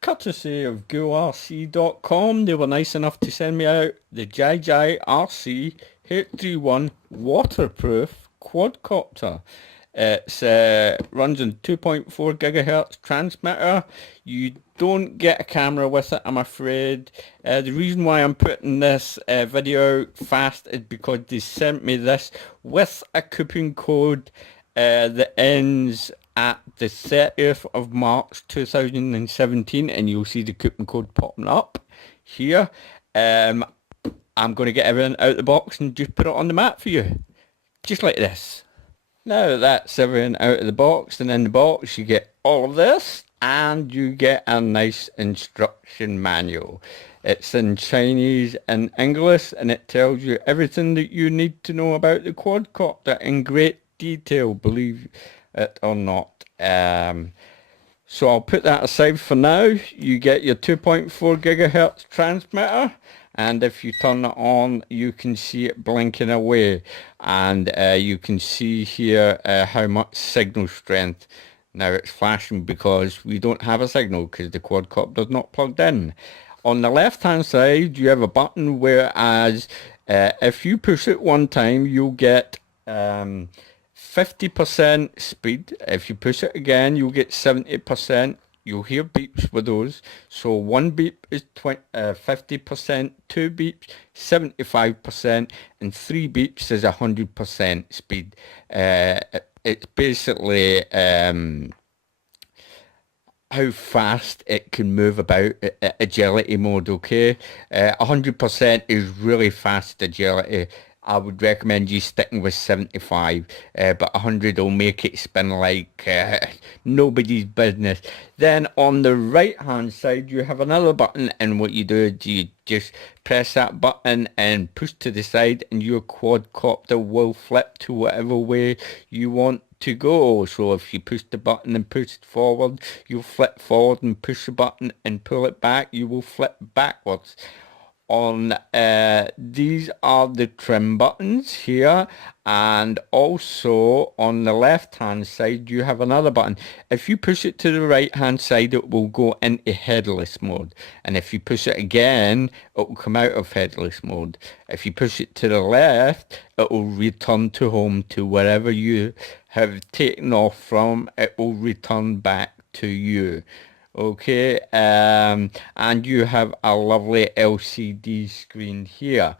Courtesy of JJRC.com, they were nice enough to send me out the JJRC H31 waterproof quadcopter. It runs on 2.4 gigahertz transmitter. You don't get a camera with it, I'm afraid. The reason why I'm putting this video out fast is because they sent me this with a coupon code that ends at the 30th of March 2017, and you'll see the coupon code popping up here. I'm going to get everything out of the box and just put it on the mat for you, just like this. Now that's everything out of the box, and in the box you get all of this, and you get a nice instruction manual. It's in Chinese and English, and it tells you everything that you need to know about the quadcopter in great detail, believe it or not. So I'll put that aside for now. You get your 2.4 gigahertz transmitter, and if you turn it on you can see it blinking away, and you can see here how much signal strength. Now it's flashing because we don't have a signal because the quadcopter is not plugged in. On the left hand side you have a button, whereas if you push it one time you'll get 50% speed. If you push it again you'll get 70%. You'll hear beeps with those. So one beep is 50%, two beeps 75%, and three beeps is 100% speed. It's basically how fast it can move about agility mode. Okay, 100% is really fast agility. I would recommend you sticking with 75, but 100 will make it spin like nobody's business. Then on the right hand side you have another button, and what you do is you just press that button and push to the side, and your quadcopter will flip to whatever way you want to go. So if you push the button and push it forward, you'll flip forward, and push the button and pull it back, you will flip backwards. On these are the trim buttons here, and also on the left hand side you have another button. If you push it to the right hand side it will go into headless mode, and if you push it again it will come out of headless mode. If you push it to the left it will return to home, to wherever you have taken off from. It will return back to you. Okay, and you have a lovely LCD screen here.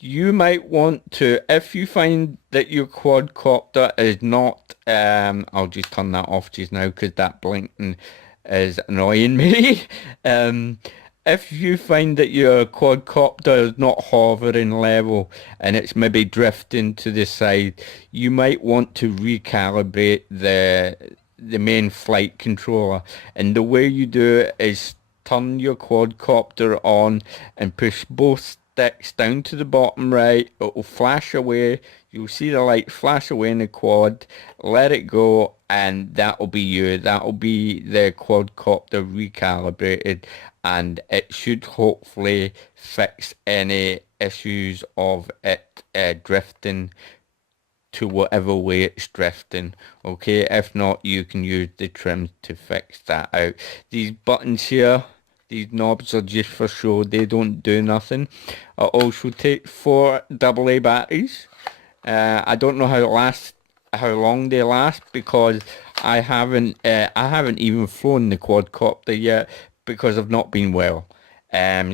You might want to, if you find that your quadcopter is not, I'll just turn that off just now because that blinking is annoying me. If you find that your quadcopter is not hovering level and it's maybe drifting to the side, you might want to recalibrate the main flight controller, and the way you do it is turn your quadcopter on and push both sticks down to the bottom right. It will flash away, you'll see the light flash away in the quad, let it go, and that will be you. That will be the quadcopter recalibrated, and it should hopefully fix any issues of it drifting to whatever way it's drifting. Okay, if not you can use the trim to fix that out. These buttons here, these knobs are just for show, they don't do nothing. I also take 4 AA batteries. I don't know how long they last, because I haven't even flown the quadcopter yet because I've not been well.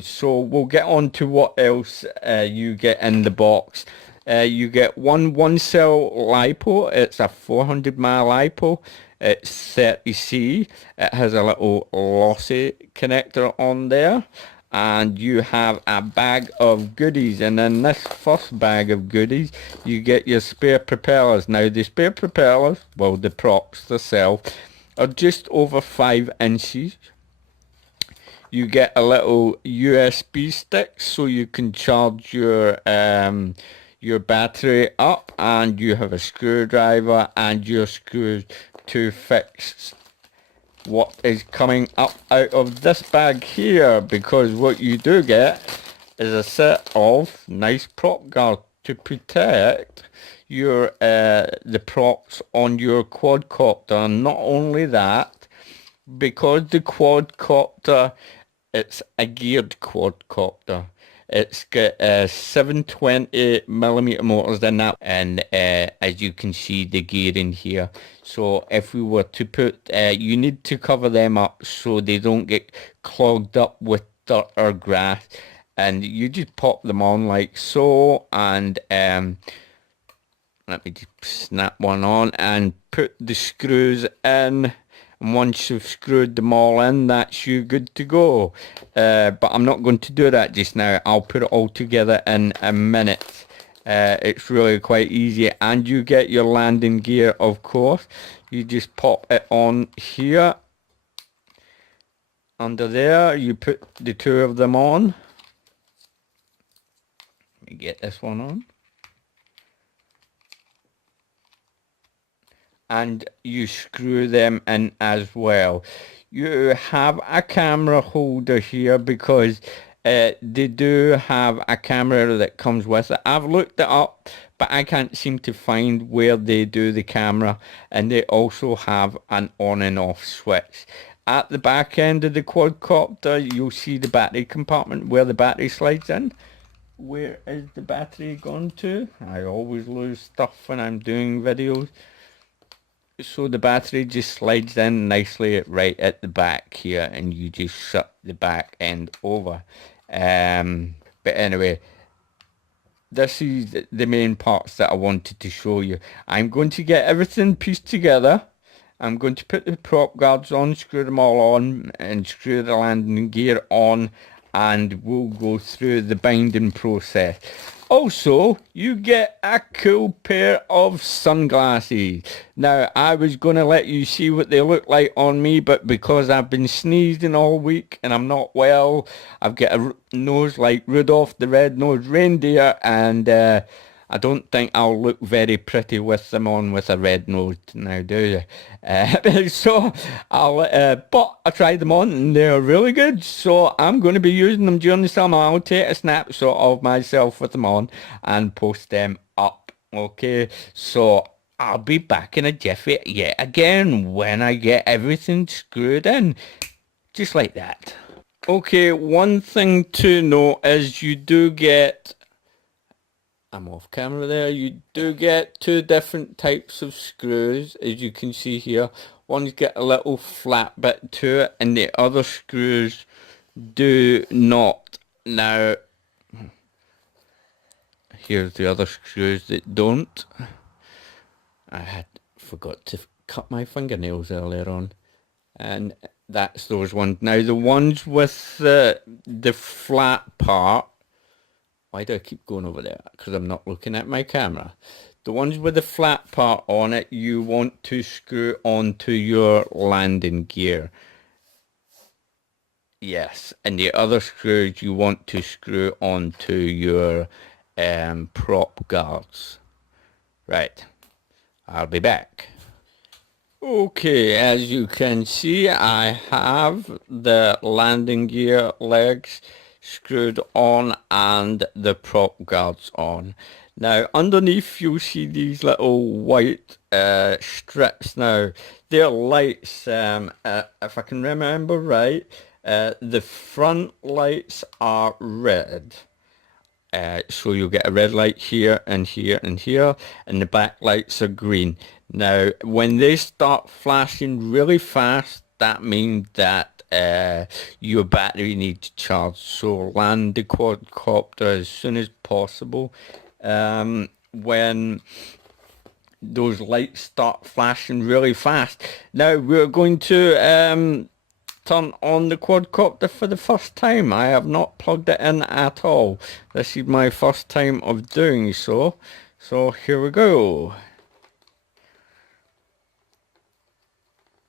So we'll get on to what else you get in the box. You get one cell LiPo. It's a 400 mile LiPo. It's 30C. It has a little lossy connector on there, and you have a bag of goodies, and in this first bag of goodies you get your spare propellers. Now the spare propellers, well, the props themselves, are just over 5 inches. You get a little USB stick so you can charge your battery up, and you have a screwdriver and your screws to fix what is coming up out of this bag here, because what you do get is a set of nice prop guards to protect your the props on your quadcopter. And not only that, because the quadcopter, it's a geared quadcopter. It's got 720mm motors in that, and as you can see, the gearing here. So if we were to put, you need to cover them up so they don't get clogged up with dirt or grass. And you just pop them on like so, and let me just snap one on and put the screws in. And once you've screwed them all in, that's you good to go. But I'm not going to do that just now. I'll put it all together in a minute. It's really quite easy. And you get your landing gear, of course. You just pop it on here. Under there, you put the two of them on. Let me get this one on. And you screw them in as well. You have a camera holder here because they do have a camera that comes with it. I've looked it up, but I can't seem to find where they do the camera. And they also have an on and off switch. At the back end of the quadcopter, you'll see the battery compartment where the battery slides in. Where is the battery gone to? I always lose stuff when I'm doing videos. So the battery just slides in nicely right at the back here, and you just shut the back end over. But anyway, this is the main parts that I wanted to show you. I'm going to get everything pieced together. I'm going to put the prop guards on, screw them all on, and screw the landing gear on, and we'll go through the binding process. Also, you get a cool pair of sunglasses. Now, I was going to let you see what they look like on me, but because I've been sneezing all week and I'm not well, I've got a nose like Rudolph the Red-Nosed Reindeer, and I don't think I'll look very pretty with them on with a red nose now, do you? So but I tried them on and they're really good. So I'm going to be using them during the summer. I'll take a snapshot of myself with them on and post them up. Okay, so I'll be back in a jiffy yet again when I get everything screwed in, just like that. Okay, one thing to note is you do get, I'm off camera there, you do get two different types of screws, as you can see here. One's got a little flat bit to it and the other screws do not. Now, here's the other screws that don't. I had forgot to cut my fingernails earlier on, and that's those ones. Now the ones with the flat part, why do I keep going over there? Because I'm not looking at my camera. The ones with the flat part on it, you want to screw onto your landing gear. Yes, and the other screws you want to screw onto your prop guards. Right, I'll be back. Okay, as you can see, I have the landing gear legs screwed on and the prop guards on. Now underneath you'll see these little white strips. Now they're lights, if I can remember right. The front lights are red. So you'll get a red light here and here and here, and the back lights are green. Now when they start flashing really fast, that means that your battery needs to charge. So land the quadcopter as soon as possible. When those lights start flashing really fast. Now we're going to turn on the quadcopter for the first time. I have not plugged it in at all. This is my first time of doing so. So here we go.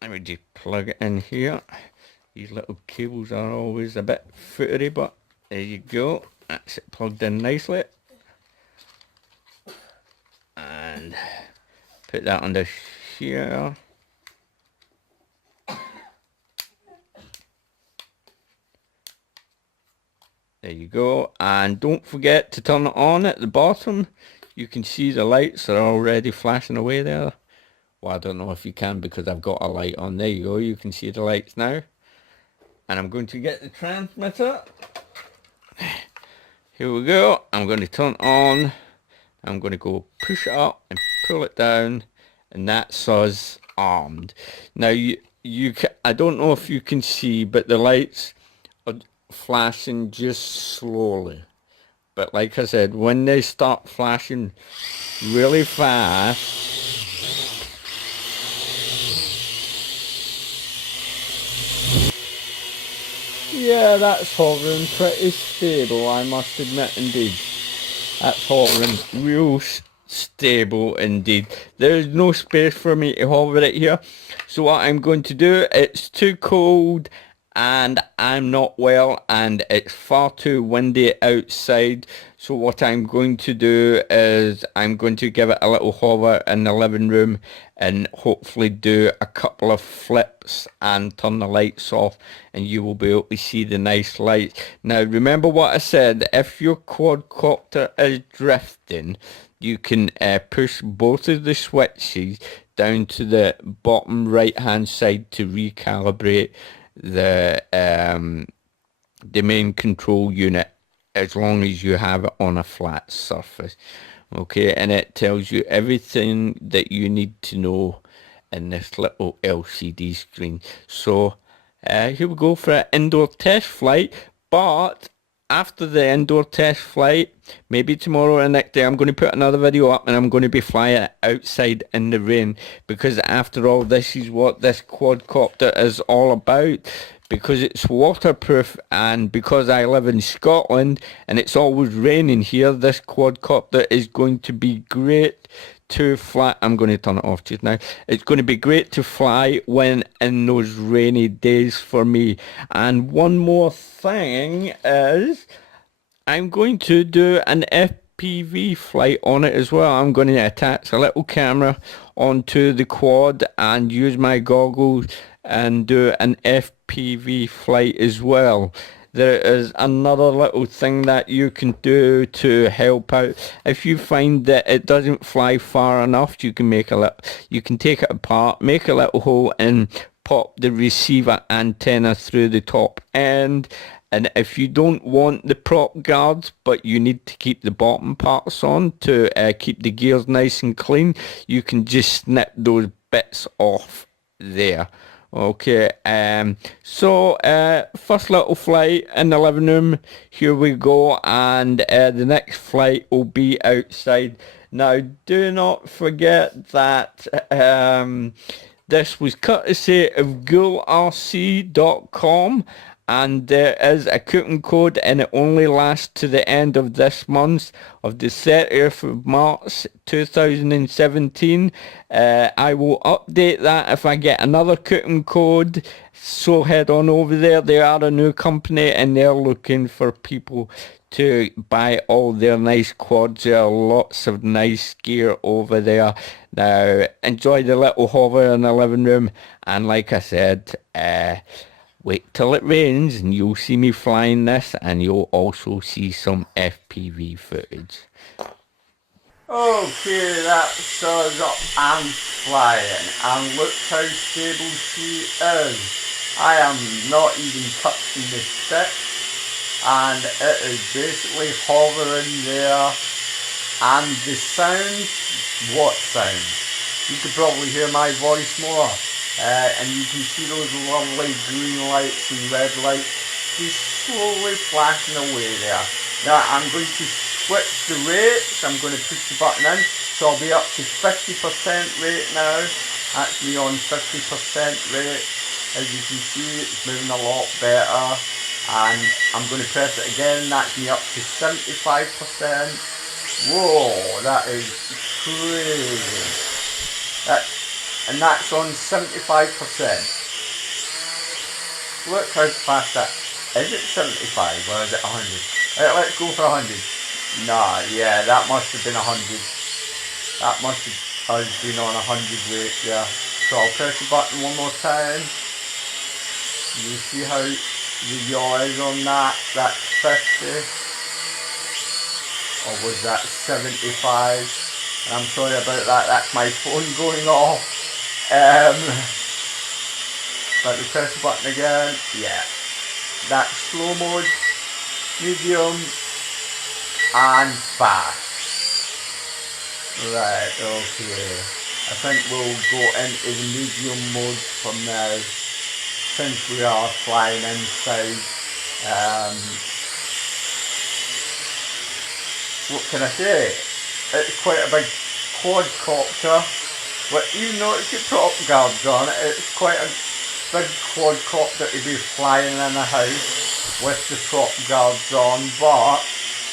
Let me just plug it in here. These little cables are always a bit footery, but there you go. That's it plugged in nicely. And put that under here. There you go. And don't forget to turn it on at the bottom. You can see the lights are already flashing away there. Well, I don't know if you can because I've got a light on. There you go. You can see the lights now. And I'm going to get the transmitter. Here we go. I'm going to turn it on. I'm going to go push it up and pull it down. And that's us armed. Now, I don't know if you can see, but the lights are flashing just slowly. But like I said, when they start flashing really fast, yeah, that's hovering pretty stable, I must admit indeed. That's hovering real stable indeed. There's no space for me to hover it here. So what I'm going to do, it's too cold and I'm not well and it's far too windy outside. So what I'm going to do is I'm going to give it a little hover in the living room and hopefully do a couple of flips and turn the lights off and you will be able to see the nice lights. Now remember what I said, if your quadcopter is drifting, you can push both of the switches down to the bottom right hand side to recalibrate the main control unit, as long as you have it on a flat surface. Okay, and it tells you everything that you need to know in this little LCD screen. So here we go for an indoor test flight, but after the indoor test flight, maybe tomorrow or next day, I'm going to put another video up and I'm going to be flying outside in the rain, because after all, this is what this quadcopter is all about, because it's waterproof and because I live in Scotland and it's always raining here. This quadcopter is going to be great to fly. I'm going to turn it off just now. It's going to be great to fly when in those rainy days for me. And one more thing is I'm going to do an FPV flight on it as well. I'm going to attach a little camera onto the quad and use my goggles and do an FPV flight as well. There is another little thing that you can do to help out. If you find that it doesn't fly far enough, you can take it apart, make a little hole and pop the receiver antenna through the top end. And if you don't want the prop guards, but you need to keep the bottom parts on to keep the gears nice and clean, you can just snip those bits off there. Okay, so first little flight in the living room, here we go, and the next flight will be outside. Now, do not forget that this was courtesy of GhoulRC.com, and there is a coupon code and it only lasts to the end of this month, of the 30th of March 2017. I will update that if I get another coupon code, so head on over there. They are a new company and they're looking for people to buy all their nice quads. There are lots of nice gear over there. Now enjoy the little hover in the living room, and like I said, wait till it rains and you'll see me flying this, and you'll also see some FPV footage. Okay, that's us up and flying, and look how stable she is. I am not even touching the stick, and it is basically hovering there. And the sound, what sound? You could probably hear my voice more. And you can see those lovely green lights and red lights just slowly flashing away there. Now I'm going to switch the rates. I'm going to push the button in, so I'll be up to 50% rate now. That's me on 50% rate. As you can see, it's moving a lot better. And I'm going to press it again. That's me up to 75%. Whoa, that is crazy. And that's on 75%. Look how fast that is. It 75 or is it 100? Right, let's go for 100. Nah, yeah, that must have been 100. That must have us been on 100 rate, yeah. So I'll press the button one more time. You see how the yaw is on that. That's 50. Or was that 75? And I'm sorry about that, that's my phone going off. Let me press the button again. Yeah. That's slow mode, medium, and fast. Right, okay. I think we'll go into the medium mode from now, since we are flying inside. What can I say? It's quite a big quadcopter, but even though it's got prop guards on it, it's quite a big quadcopter to be flying in a house with the prop guards on, but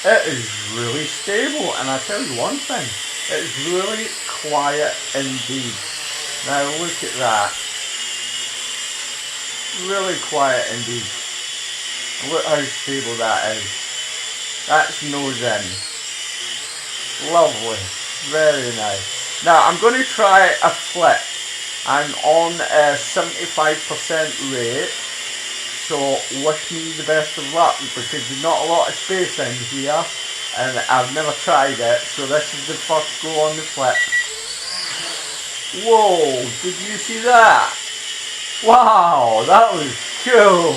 it is really stable. And I tell you one thing, it's really quiet indeed. Now look at that, really quiet indeed. Look how stable that is. That's nose in. Lovely, very nice. Now I'm going to try a flip. I'm on a 75% rate, so wish me the best of luck, because there's not a lot of space in here and I've never tried it, so this is the first go on the flip. Whoa, did you see that? Wow, that was cool.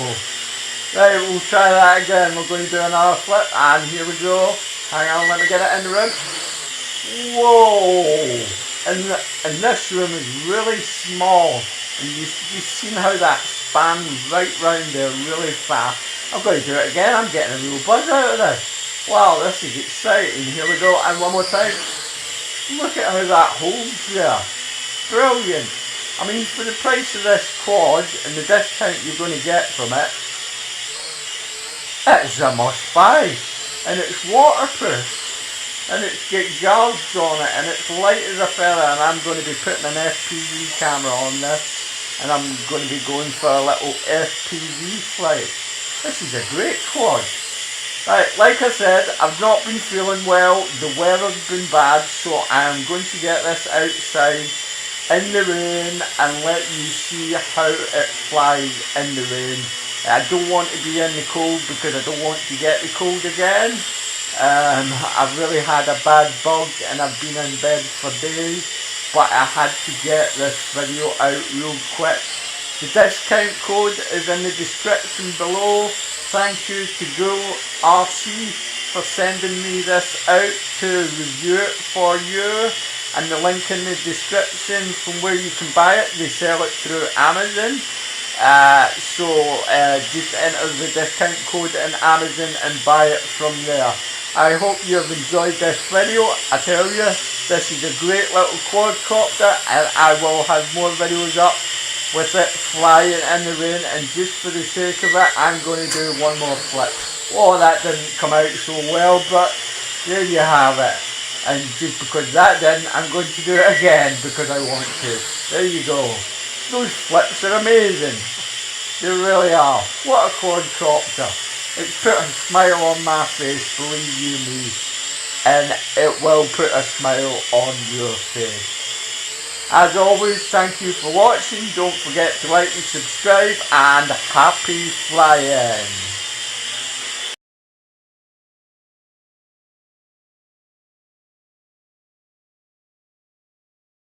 Right, we'll try that again. We're going to do another flip, and here we go. Hang on, let me get it in the room. Whoa! And this room is really small, and you've seen how that span right round there really fast. I'm going to do it again. I'm getting a real buzz out of this. Wow, this is exciting. Here we go, and one more time. Look at how that holds there. Brilliant. I mean, for the price of this quad and the discount you're going to get from it, it's a must buy. And it's waterproof. And it's got guards on it, and it's light as a feather, and I'm going to be putting an FPV camera on this, and I'm going to be going for a little FPV flight. This is a great quad. Right, like I said, I've not been feeling well, the weather's been bad, so I'm going to get this outside in the rain and let you see how it flies in the rain. I don't want to be in the cold because I don't want to get the cold again. I've really had a bad bug and I've been in bed for days, but I had to get this video out real quick. The discount code is in the description below. Thank you to JJRC for sending me this out to review it for you. And the link in the description from where you can buy it. They sell it through Amazon. Just enter the discount code in Amazon and buy it from there. I hope you have enjoyed this video. I tell you, this is a great little quadcopter, and I will have more videos up with it flying in the rain, and just for the sake of it, I'm going to do one more flip. Oh, that didn't come out so well, but there you have it. And just because that didn't, I'm going to do it again because I want to. There you go. Those flips are amazing. They really are. What a quadcopter. It's put a smile on my face, believe you me. And it will put a smile on your face. As always, thank you for watching. Don't forget to like and subscribe, and happy flying.